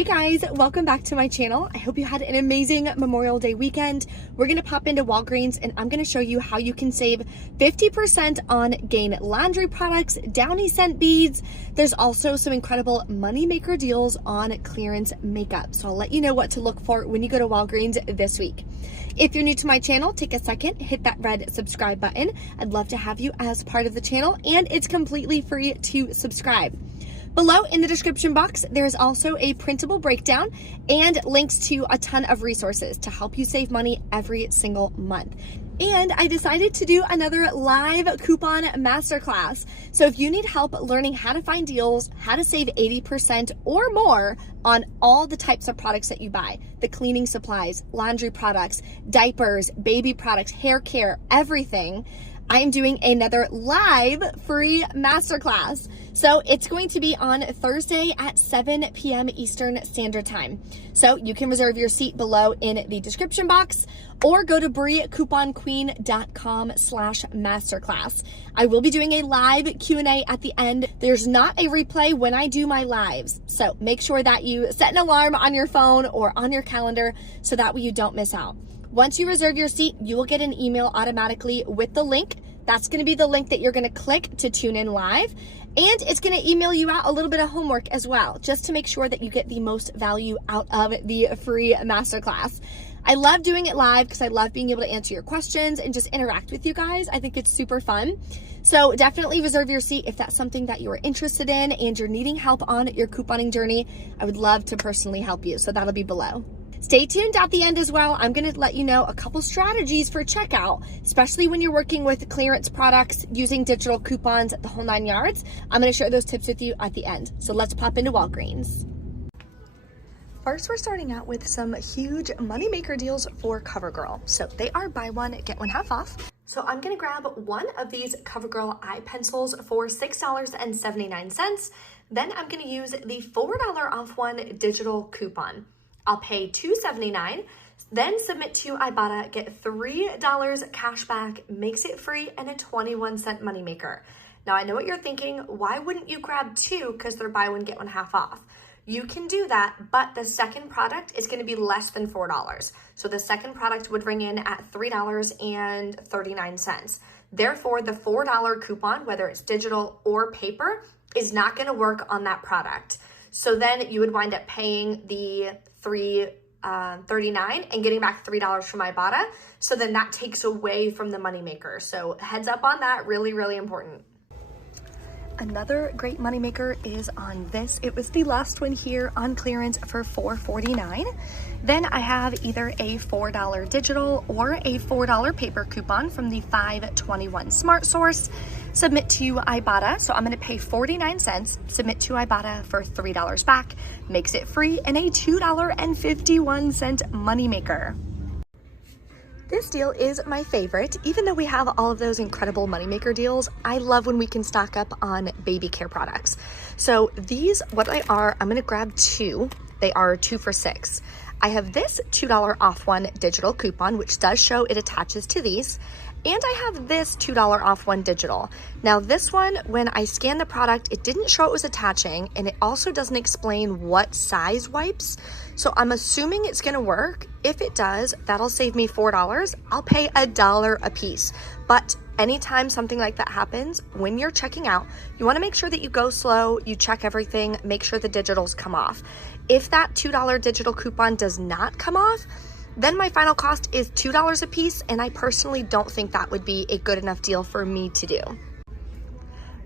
Hey guys, welcome back to my channel. I hope you had an amazing Memorial Day weekend. We're gonna pop into Walgreens and I'm gonna show you how you can save 50% on Gain laundry products, Downy scent beads. There's also some incredible moneymaker deals on clearance makeup. So I'll let you know what to look for when you go to Walgreens this week. If you're new to my channel, take a second, hit that red subscribe button. I'd love to have you as part of the channel, and it's completely free to subscribe. Below in the description box, there is also a printable breakdown and links to a ton of resources to help you save money every single month. And I decided to do another live coupon masterclass. So if you need help learning how to find deals, how to save 80% or more on all the types of products that you buy, the cleaning supplies, laundry products, diapers, baby products, hair care, everything, I am doing another live free masterclass. So it's going to be on Thursday at 7 p.m. Eastern Standard Time. So you can reserve your seat below in the description box or go to briecouponqueen.com/masterclass. I will be doing a live Q&A at the end. There's not a replay when I do my lives. So make sure that you set an alarm on your phone or on your calendar so that way you don't miss out. Once you reserve your seat, you will get an email automatically with the link. That's going to be the link that you're going to click to tune in live. And it's going to email you out a little bit of homework as well, just to make sure that you get the most value out of the free masterclass. I love doing it live because I love being able to answer your questions and just interact with you guys. I think it's super fun. So definitely reserve your seat if that's something that you are interested in and you're needing help on your couponing journey. I would love to personally help you. So that'll be below. Stay tuned at the end as well. I'm going to let you know a couple strategies for checkout, especially when you're working with clearance products using digital coupons, the whole 9 yards. I'm going to share those tips with you at the end. So let's pop into Walgreens. First, we're starting out with some huge moneymaker deals for CoverGirl. So they are buy one, get one half off. So I'm going to grab one of these CoverGirl eye pencils for $6.79. Then I'm going to use the $4 off one digital coupon. I'll pay $2.79, then submit to Ibotta, get $3 cash back, makes it free, and a 21-cent moneymaker. Now, I know what you're thinking. Why wouldn't you grab two because they're buy one, get one half off? You can do that, but the second product is going to be less than $4. So the second product would ring in at $3.39. Therefore, the $4 coupon, whether it's digital or paper, is not going to work on that product. So then you would wind up paying the $3.39 and getting back $3 from Ibotta. So then that takes away from the moneymaker. So heads up on that, really, really important. Another great moneymaker is on this. It was the last one here on clearance for $4.49. Then I have either a $4 digital or a $4 paper coupon from the 521 Smart Source. Submit to Ibotta. So I'm going to pay 49 cents, submit to Ibotta for $3 back, makes it free, and a $2.51 moneymaker. This deal is my favorite. Even though we have all of those incredible moneymaker deals, I love when we can stock up on baby care products. So these, what they are, I'm gonna grab two. They are 2 for $6. I have this $2 off one digital coupon, which does show it attaches to these. And I have this $2 off one digital. Now this one, when I scanned the product, it didn't show it was attaching, and it also doesn't explain what size wipes. So I'm assuming it's gonna work. If it does, that'll save me $4. I'll pay $1 a piece. But anytime something like that happens, when you're checking out, you wanna make sure that you go slow, you check everything, make sure the digitals come off. If that $2 digital coupon does not come off, then my final cost is $2 a piece, and I personally don't think that would be a good enough deal for me to do.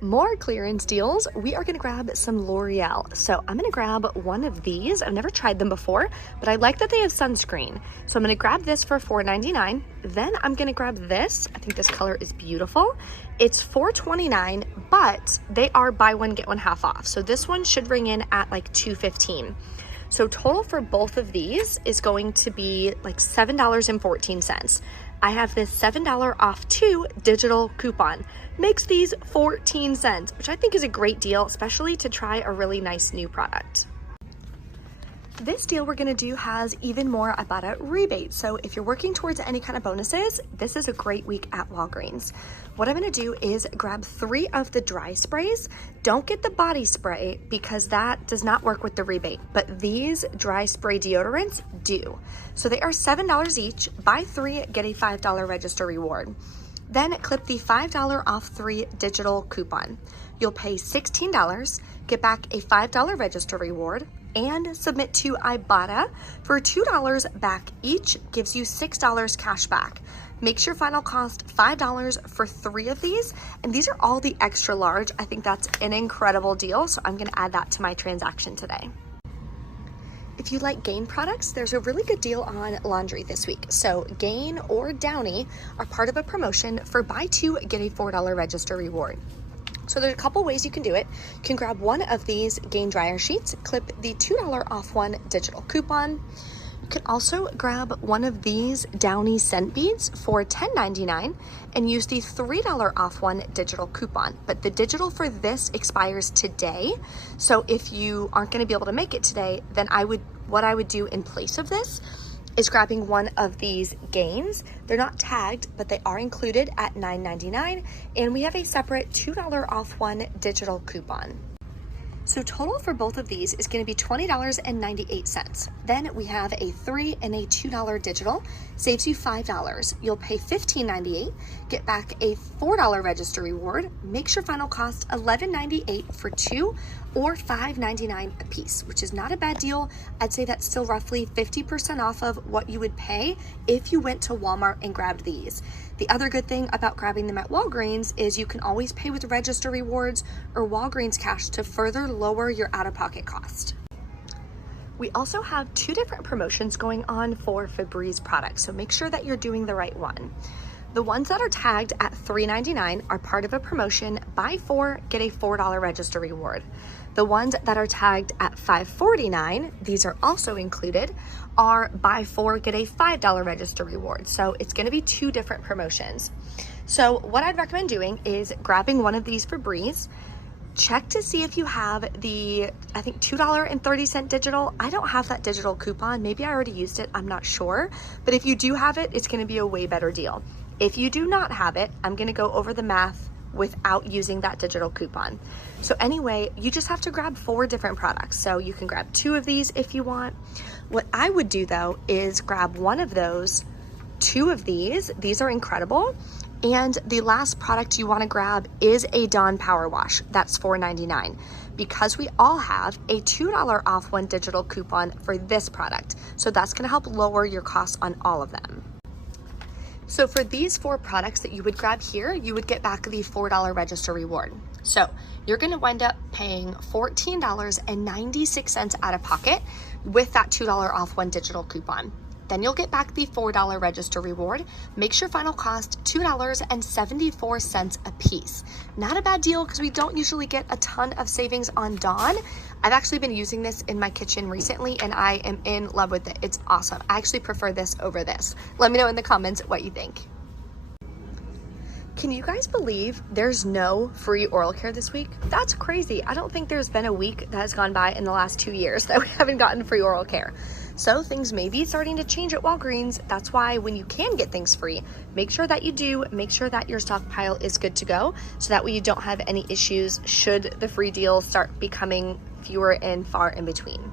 More clearance deals, we are gonna grab some L'Oreal. So I'm gonna grab one of these. I've never tried them before, but I like that they have sunscreen. So I'm gonna grab this for $4.99. Then I'm gonna grab this. I think this color is beautiful. It's $4.29, but they are buy one, get one half off. So this one should ring in at like $2.15. So total for both of these is going to be like $7.14. I have this $7 off 2 digital coupon. Makes these 14 cents, which I think is a great deal, especially to try a really nice new product. this deal we're gonna do has even more Ibotta rebates. So if you're working towards any kind of bonuses, this is a great week at Walgreens. What I'm gonna do is grab 3 of the dry sprays. Don't get the body spray because that does not work with the rebate, but these dry spray deodorants do. So they are $7 each. Buy 3, get a $5 register reward. Then clip the $5 off 3 digital coupon. You'll pay $16, get back a $5 register reward, and submit to Ibotta for $2 back each, gives you $6 cash back. Makes your final cost $5 for 3 of these, and these are all the extra large. I think that's an incredible deal, so I'm gonna add that to my transaction today. If you like Gain products, there's a really good deal on laundry this week. So Gain or Downy are part of a promotion for buy 2, get a $4 register reward. So there's a couple ways you can do it. You can grab one of these Gain dryer sheets, clip the $2 off 1 digital coupon. You can also grab one of these Downy scent beads for $10.99 and use the $3 off 1 digital coupon. But the digital for this expires today. So if you aren't gonna be able to make it today, then what I would do in place of this is grabbing one of these Gains. They're not tagged, but they are included at $9.99, and we have a separate $2 off 1 digital coupon. So total for both of these is gonna be $20.98. Then we have a $3 and a $2 digital, saves you $5. You'll pay $15.98, get back a $4 register reward, makes your final cost $11.98 for 2 or $5.99 a piece, which is not a bad deal. I'd say that's still roughly 50% off of what you would pay if you went to Walmart and grabbed these. The other good thing about grabbing them at Walgreens is you can always pay with register rewards or Walgreens cash to further lower your out-of-pocket cost. We also have 2 different promotions going on for Febreze products, so make sure that you're doing the right one. The ones that are tagged at $3.99 are part of a promotion, buy 4, get a $4 register reward. The ones that are tagged at $5.49, these are also included, are buy 4, get a $5 register reward. So it's gonna be 2 different promotions. So what I'd recommend doing is grabbing one of these Febreze, check to see if you have the, I think $2.30 digital. I don't have that digital coupon. Maybe I already used it, I'm not sure. But if you do have it, it's gonna be a way better deal. If you do not have it, I'm gonna go over the math without using that digital coupon. So anyway, you just have to grab 4 different products. So you can grab 2 of these if you want. What I would do though is grab one of those, 2 of these. These are incredible. And the last product you wanna grab is a Dawn Power Wash. That's $4.99. Because we all have a $2 off 1 digital coupon for this product. So that's gonna help lower your costs on all of them. So for these 4 products that you would grab here, you would get back the $4 register reward. So you're gonna wind up paying $14.96 out of pocket with that $2 off 1 digital coupon. Then you'll get back the $4 register reward, makes your final cost $2.74 a piece. Not a bad deal because we don't usually get a ton of savings on Dawn. I've actually been using this in my kitchen recently and I am in love with it. It's awesome. I actually prefer this over this. Let me know in the comments what you think. Can you guys believe there's no free oral care this week? That's crazy. I don't think there's been a week that has gone by in the last 2 years that we haven't gotten free oral care. So things may be starting to change at Walgreens. That's why when you can get things free, make sure that you do, make sure that your stockpile is good to go, so that way you don't have any issues should the free deals start becoming fewer and far in between.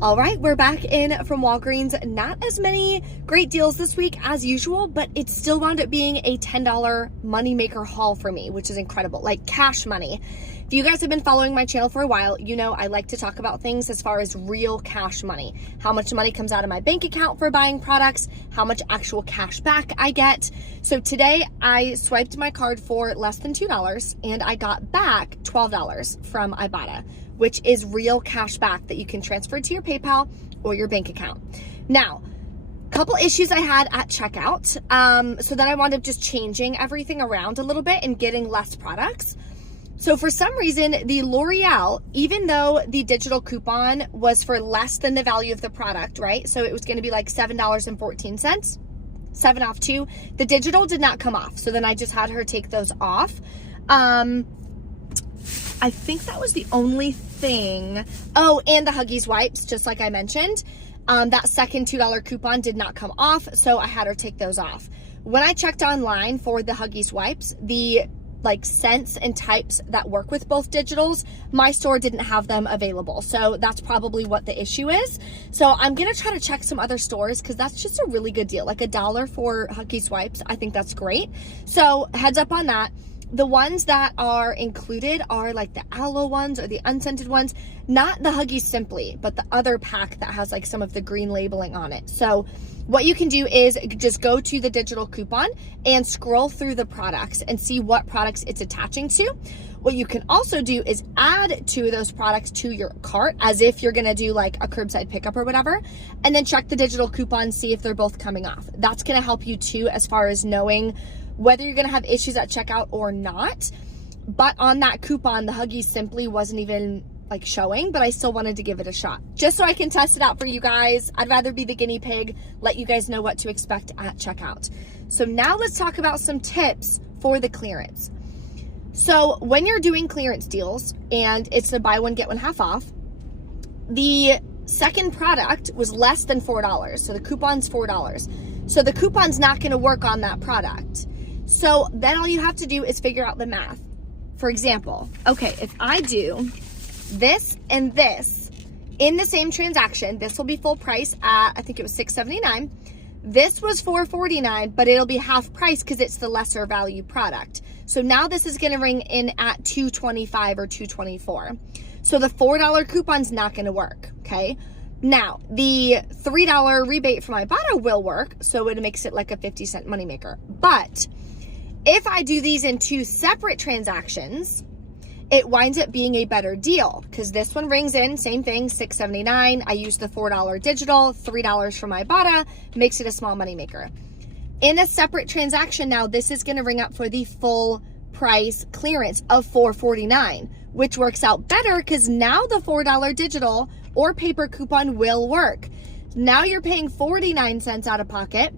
All right, we're back in from Walgreens. Not as many great deals this week as usual, but it still wound up being a $10 moneymaker haul for me, which is incredible, like cash money. If you guys have been following my channel for a while, you know I like to talk about things as far as real cash money. How much money comes out of my bank account for buying products, how much actual cash back I get. So today I swiped my card for less than $2 and I got back $12 from Ibotta, which is real cash back that you can transfer to your PayPal or your bank account. Now, couple issues I had at checkout. So then I wound up just changing everything around a little bit and getting less products. So for some reason, the L'Oreal, even though the digital coupon was for less than the value of the product, right? So it was gonna be like $7.14, 7 off 2. The digital did not come off. So then I just had her take those off. I think that was the only thing. Oh, and the Huggies wipes, just like I mentioned. That second $2 coupon did not come off, so I had her take those off. When I checked online for the Huggies wipes, the like scents and types that work with both digitals, my store didn't have them available. So that's probably what the issue is. So I'm gonna try to check some other stores because that's just a really good deal. Like $1 for Huggies wipes, I think that's great. So heads up on that. The ones that are included are like the aloe ones or the unscented ones, not the Huggies Simply, but the other pack that has like some of the green labeling on it. So what you can do is just go to the digital coupon and scroll through the products and see what products it's attaching to. What you can also do is add two of those products to your cart as if you're gonna do like a curbside pickup or whatever, and then check the digital coupon, see if they're both coming off. That's gonna help you too as far as knowing whether you're gonna have issues at checkout or not. But on that coupon, the Huggies Simply wasn't even like showing, but I still wanted to give it a shot just so I can test it out for you guys. I'd rather be the guinea pig, let you guys know what to expect at checkout. So now let's talk about some tips for the clearance. So when you're doing clearance deals and it's a buy one, get one half off, the second product was less than $4. So the coupon's $4. So the coupon's not gonna work on that product. So then all you have to do is figure out the math. For example, okay, if I do this and this in the same transaction, this will be full price at, I think it was $6.79. This was $4.49, but it'll be half price because it's the lesser value product. So now this is gonna ring in at $2.25 or $2.24. So the $4 coupon's not gonna work, okay? Now, the $3 rebate from Ibotta will work, so it makes it like a 50-cent moneymaker. But if I do these in two separate transactions, it winds up being a better deal because this one rings in, same thing, $6.79. I use the $4 digital, $3 from Ibotta, makes it a small moneymaker. In a separate transaction now, this is gonna ring up for the full price clearance of $4.49, which works out better because now the $4 digital or paper coupon will work. Now you're paying 49 cents out of pocket,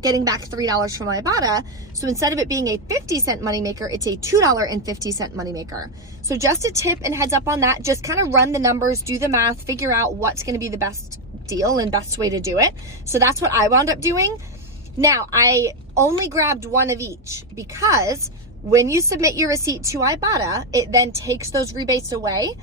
getting back $3 from Ibotta. So instead of it being a 50-cent moneymaker, it's a $2.50 moneymaker. So just a tip and heads up on that, just kind of run the numbers, do the math, figure out what's gonna be the best deal and best way to do it. So that's what I wound up doing. Now, I only grabbed one of each because when you submit your receipt to Ibotta, it then takes those rebates away.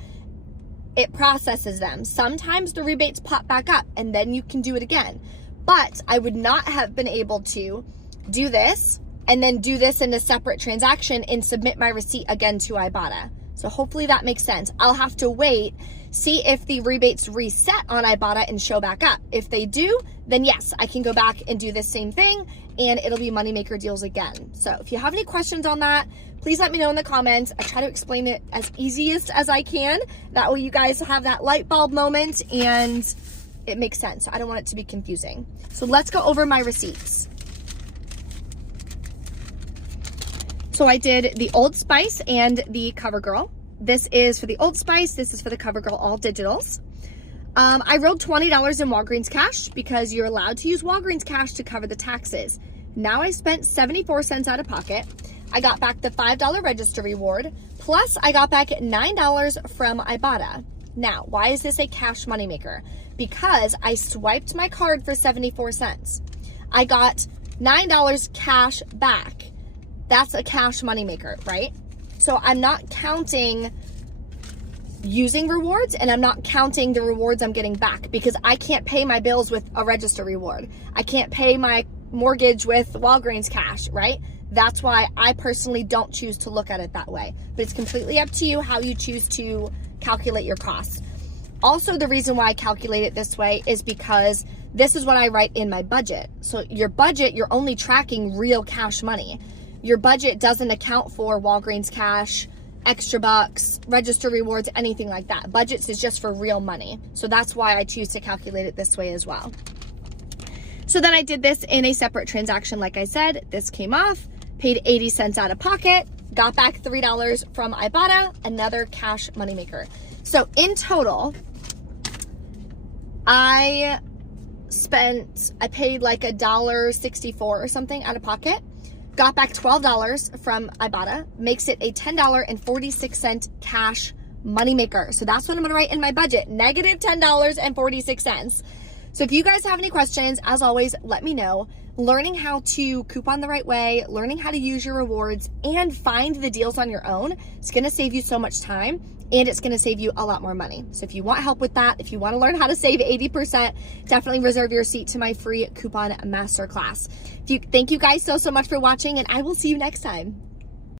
It processes them. Sometimes the rebates pop back up and then you can do it again. But I would not have been able to do this and then do this in a separate transaction and submit my receipt again to Ibotta. So hopefully that makes sense. I'll have to wait, see if the rebates reset on Ibotta and show back up. If they do, then yes, I can go back and do the same thing and it'll be moneymaker deals again. So if you have any questions on that, please let me know in the comments. I try to explain it as easiest as I can. That way you guys have that light bulb moment and it makes sense. I don't want it to be confusing. So let's go over my receipts. So I did the Old Spice and the CoverGirl. This is for the Old Spice. This is for the CoverGirl, all digitals. I rolled $20 in Walgreens cash because you're allowed to use Walgreens cash to cover the taxes. Now I spent 74 cents out of pocket. I got back the $5 register reward, plus I got back $9 from Ibotta. Now, why is this a cash moneymaker? Because I swiped my card for 74 cents. I got $9 cash back. That's a cash moneymaker, right? So I'm not counting using rewards and I'm not counting the rewards I'm getting back because I can't pay my bills with a register reward. I can't pay my mortgage with Walgreens cash, right? That's why I personally don't choose to look at it that way. But it's completely up to you how you choose to calculate your costs. Also, the reason why I calculate it this way is because this is what I write in my budget. So your budget, you're only tracking real cash money. Your budget doesn't account for Walgreens cash, extra bucks, register rewards, anything like that. Budgets is just for real money. So that's why I choose to calculate it this way as well. So then I did this in a separate transaction. Like I said, this came off, paid 80 cents out of pocket, got back $3 from Ibotta, another cash moneymaker. So in total, I paid like $1.64 or something out of pocket, got back $12 from Ibotta, makes it a $10.46 cash moneymaker. So that's what I'm gonna write in my budget, negative $10.46. So if you guys have any questions, as always, let me know. Learning how to coupon the right way, learning how to use your rewards, and find the deals on your own, it's gonna save you so much time, and it's gonna save you a lot more money. So if you want help with that, if you wanna learn how to save 80%, definitely reserve your seat to my free coupon masterclass. Thank you guys so much for watching, and I will see you next time.